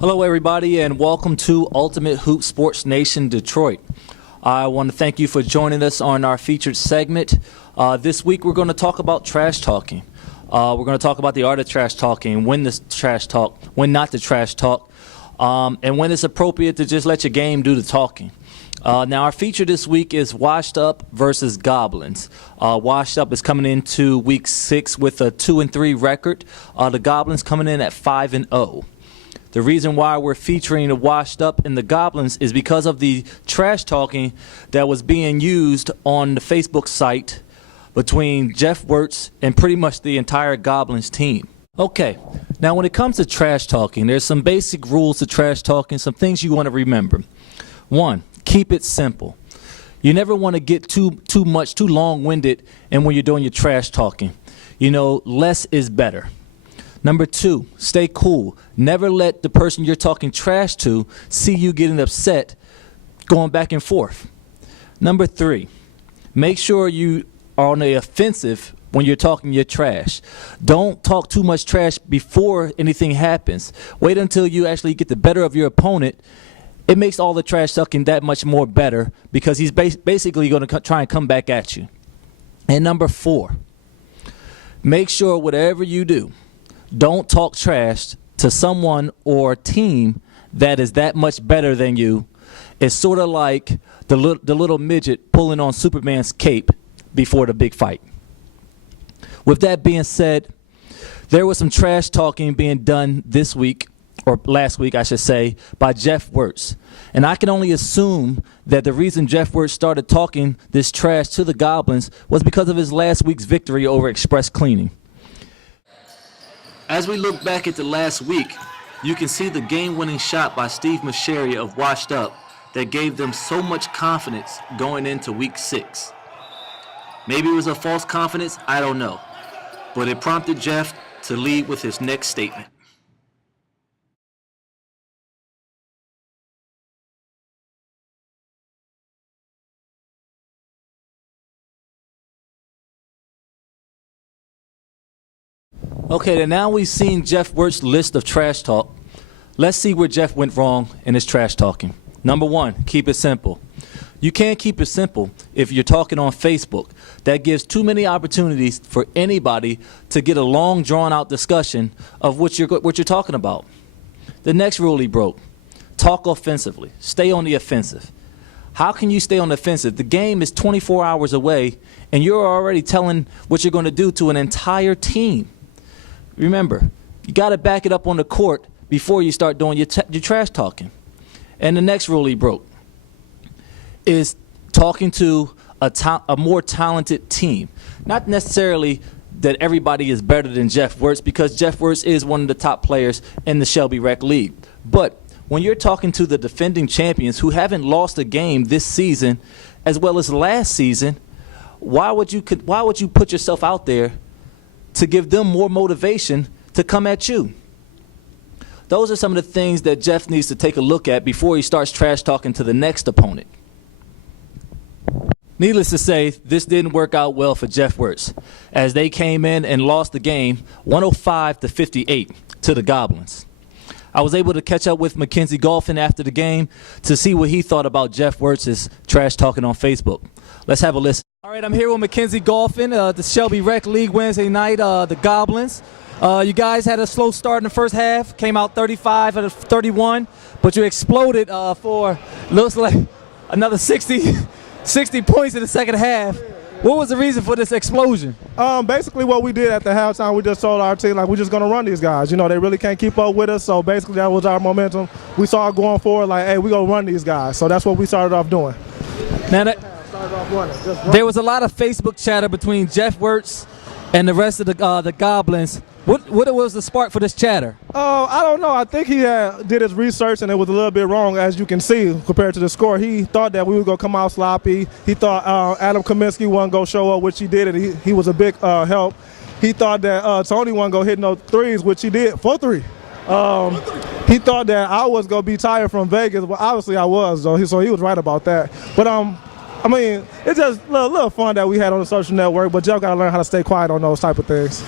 Hello, everybody, and welcome to Ultimate Hoop Sports Nation Detroit. I want to thank you for joining us on our featured segment. This week, we're going to talk about trash talking. We're going to talk about the art of trash talking, when to trash talk, when not to trash talk, and when it's appropriate to just let your game do the talking. Now, our feature this week is Washed Up versus Goblins. Washed Up is coming into Week 6 with a 2-3 record. The Goblins coming in at 5-0. The reason why we're featuring the Washed Up and the Goblins is because of the trash talking that was being used on the Facebook site between Jeff Wirtz and pretty much the entire Goblins team. Okay, now when it comes to trash talking, there's some basic rules to trash talking, some things you want to remember. One, keep it simple. You never want to get too long-winded and when you're doing your trash talking. You know, less is better. Number two, stay cool. Never let the person you're talking trash to see you getting upset going back and forth. Number three, make sure you are on the offensive when you're talking your trash. Don't talk too much trash before anything happens. Wait until you actually get the better of your opponent. It makes all the trash talking that much more better because he's basically going to try and come back at you. And number four, make sure whatever you do, don't talk trash to someone or team that is that much better than you. It's sort of like the little midget pulling on Superman's cape before the big fight. With that being said, there was some trash talking being done this week, or last week I should say, by Jeff Wirtz. And I can only assume that the reason Jeff Wirtz started talking this trash to the Goblins was because of his last week's victory over Express Cleaning. As we look back at the last week, you can see the game-winning shot by Steve Masheri of Washed Up that gave them so much confidence going into Week 6. Maybe it was a false confidence, I don't know. But it prompted Jeff to lead with his next statement. Okay, then now we've seen Jeff Wirtz's list of trash talk. Let's see where Jeff went wrong in his trash talking. Number one, keep it simple. You can't keep it simple if you're talking on Facebook. That gives too many opportunities for anybody to get a long, drawn-out discussion of what you're talking about. The next rule he broke, talk offensively. Stay on the offensive. How can you stay on the offensive? The game is 24 hours away, and you're already telling what you're going to do to an entire team. Remember, you got to back it up on the court before you start doing your trash talking. And the next rule he broke is talking to a more talented team. Not necessarily that everybody is better than Jeff Wirtz, because Jeff Wirtz is one of the top players in the Shelby Rec League. But when you're talking to the defending champions who haven't lost a game this season as well as last season, why would you put yourself out there to give them more motivation to come at you? Those are some of the things that Jeff needs to take a look at before he starts trash talking to the next opponent. Needless to say, this didn't work out well for Jeff Wirtz, as they came in and lost the game 105-58 to the Goblins. I was able to catch up with Mackenzie Golphin after the game to see what he thought about Jeff Wirtz's trash talking on Facebook. Let's have a listen. All right, I'm here with Mackenzie Golphin, the Shelby Rec League Wednesday night, the Goblins. You guys had a slow start in the first half, came out 35 out of 31, but you exploded for, looks like, another 60 points in the second half. What was the reason for this explosion? Basically what we did at the halftime, we just told our team, like, we're just going to run these guys. You know, they really can't keep up with us, so basically that was our momentum. We saw it going forward, like, hey, we're going to run these guys. So that's what we started off doing. Now, there was a lot of Facebook chatter between Jeff Wirtz and the rest of the Goblins. What was the spark for this chatter? I don't know. I think he did his research, and it was a little bit wrong, as you can see, compared to the score. He thought that we were going to come out sloppy. He thought Adam Kaminsky wasn't going to show up, which he did, and he was a big help. He thought that Tony wasn't going to hit no threes, which he did, 4-3. He thought that I was going to be tired from Vegas, but obviously I was, so he was right about that. But I mean, it's just a little fun that we had on the social network, but Jeff got to learn how to stay quiet on those type of things.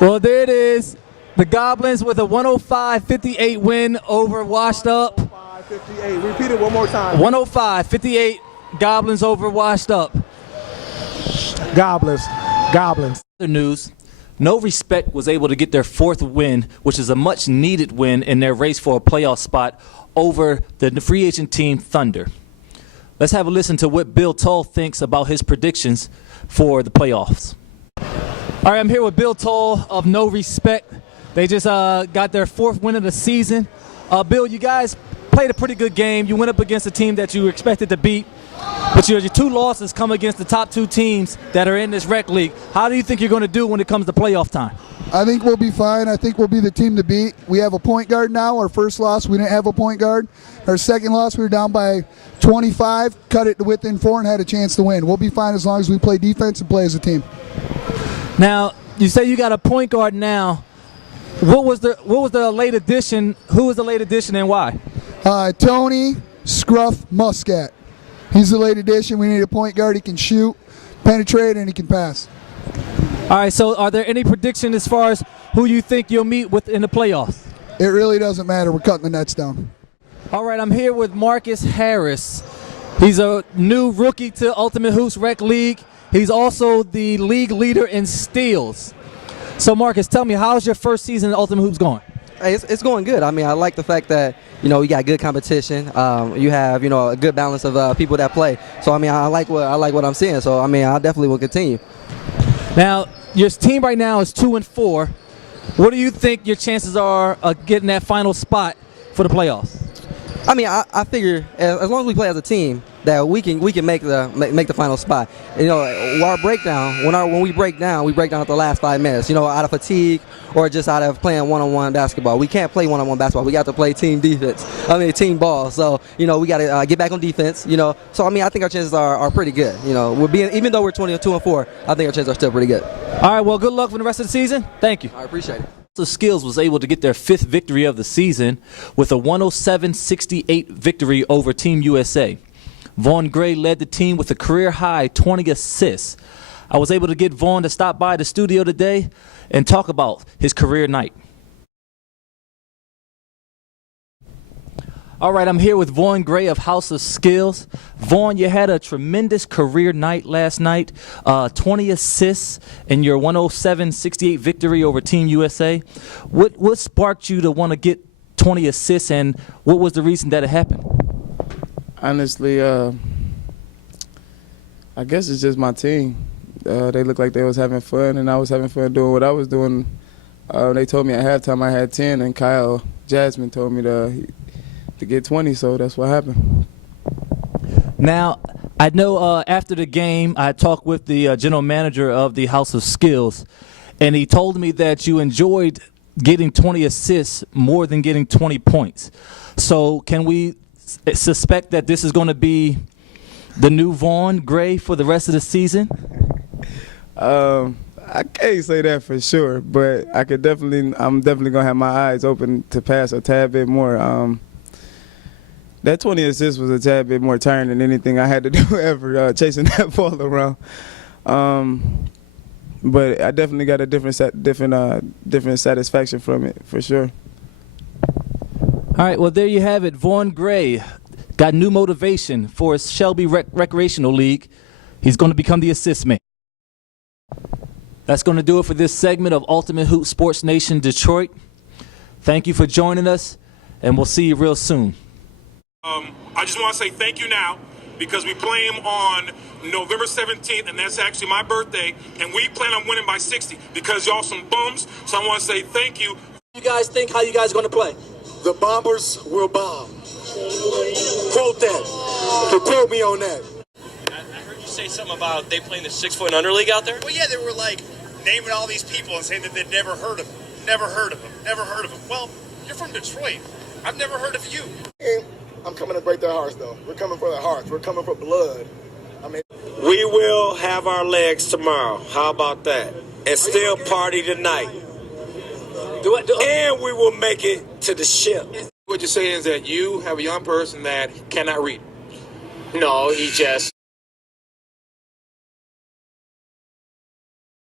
Well, there it is. The Goblins with a 105-58 win over Washed Up. 58. Repeat it one more time. 105-58 Goblins over Washed Up. Goblins. Other news, No Respect was able to get their fourth win, which is a much needed win in their race for a playoff spot over the free agent team Thunder. Let's have a listen to what Bill Tull thinks about his predictions for the playoffs. All right, I'm here with Bill Tull of No Respect. They just got their fourth win of the season. Bill, you guys played a pretty good game. You went up against a team that you were expected to beat, but your two losses come against the top two teams that are in this rec league. How do you think you're going to do when it comes to playoff time? I think we'll be fine. I think we'll be the team to beat. We have a point guard now. Our first loss, we didn't have a point guard. Our second loss, we were down by 25, cut it to within 4, and had a chance to win. We'll be fine as long as we play defense and play as a team. Now, you say you got a point guard now. What was the late addition? Who was the late addition and why? Tony Scruff Muscat. He's the late addition. We need a point guard. He can shoot, penetrate, and he can pass. All right, so are there any predictions as far as who you think you'll meet with in the playoffs? It really doesn't matter. We're cutting the nets down. All right, I'm here with Marcus Harris. He's a new rookie to Ultimate Hoops Rec League. He's also the league leader in steals. So, Marcus, tell me, how's your first season in Ultimate Hoops going? Hey, it's going good. I mean, I like the fact that, you got good competition. You have, a good balance of people that play. So, I mean, I like what I'm seeing. So, I mean, I definitely will continue. Now, your team right now is 2-4. What do you think your chances are of getting that final spot for the playoffs? I mean, I figure as long as we play as a team, that we can make the final spot. Our breakdown, when we break down at the last 5 minutes. Out of fatigue or just out of playing one-on-one basketball. We can't play one-on-one basketball. We got to play team defense. Team ball. So we got to get back on defense. So I mean, I think our chances are pretty good. Even though we're 22-4, I think our chances are still pretty good. All right. Well, good luck for the rest of the season. Thank you. I appreciate it. The Skills was able to get their fifth victory of the season with a 107-68 victory over Team USA. Vaughn Gray led the team with a career-high 20 assists. I was able to get Vaughn to stop by the studio today and talk about his career night. All right, I'm here with Vaughn Gray of House of Skills. Vaughn, you had a tremendous career night last night, 20 assists in your 107-68 victory over Team USA. What sparked you to want to get 20 assists, and what was the reason that it happened? Honestly, I guess it's just my team. They looked like they was having fun, and I was having fun doing what I was doing. They told me at halftime I had 10, and Kyle Jasmine told me to get 20, so that's what happened. Now, I know after the game, I talked with the general manager of the House of Skills, and he told me that you enjoyed getting 20 assists more than getting 20 points. So can we suspect that this is going to be the new Vaughn Gray for the rest of the season? I can't say that for sure, but I'm definitely going to have my eyes open to pass a tad bit more. That 20 assists was a tad bit more tiring than anything I had to do ever, chasing that ball around. But I definitely got a different satisfaction from it, for sure. All right, well, there you have it. Vaughn Gray got new motivation for his Shelby Recreational League. He's going to become the assist man. That's going to do it for this segment of Ultimate Hoop Sports Nation Detroit. Thank you for joining us, and we'll see you real soon. I just want to say thank you now because we play him on November 17th, and that's actually my birthday, and we plan on winning by 60 because y'all some bums, so I want to say thank you. You guys think how you guys are going to play? The Bombers will bomb. Quote that. Quote me on that. I heard you say something about they playing the 6 foot under league out there? Well, yeah, they were like naming all these people and saying that they'd never heard of them. Never heard of them. Never heard of them. Well, you're from Detroit. I've never heard of you. I'm coming to break their hearts, though. We're coming for their hearts. We're coming for blood. We will have our legs tomorrow. How about that? And still party tonight. And we will make it to the ship. What you're saying is that you have a young person that cannot read. No, he just